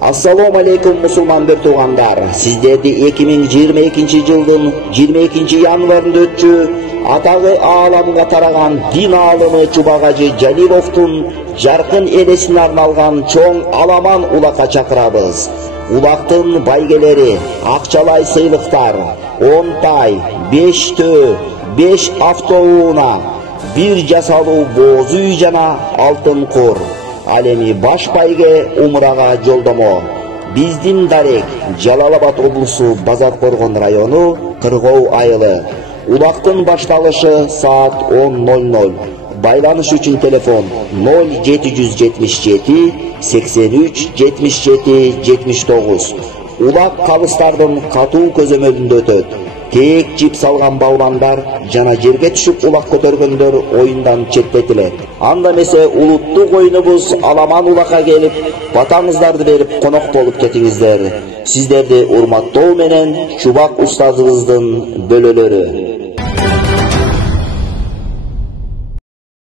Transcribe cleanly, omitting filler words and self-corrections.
Assalamu alaikum musulman bir tuğanlar. Sizlerdi 2022 жылдын 22 январында өтчү атагы ааламга тараган дин аалымы Чубагажы Жалиловдун жаркын элесине арналган чоң аламан улакка чакырабыз. Улактын байгелери, акчалай сыйлыктар, 10 тай, 5 төө, 5 автоунаа, 1 жасалуу боз үй жана алтын кор. Ал эми баш байге умрага жолдомо. Биздин дарек Жалал-Абад облусу Базар-Коргон району Кыргоо айылы. Улактын башталышы саат 10:00. Байланыш үчүн телефон 0777 83 77 79. Улак кабыстардын катуу көзөмөлүндө өтөт. Тек чип салган балбандар жана жерге түшүп улак көтөргөндөр оюндан четтетилет. Анда эмесе улуттук оюнубуз аламан улакка келип, батаңыздарды берип конок болуп кетиңиздер. Сиздерди урматтоо менен Чубак устазыбыздын бөлөлөрү.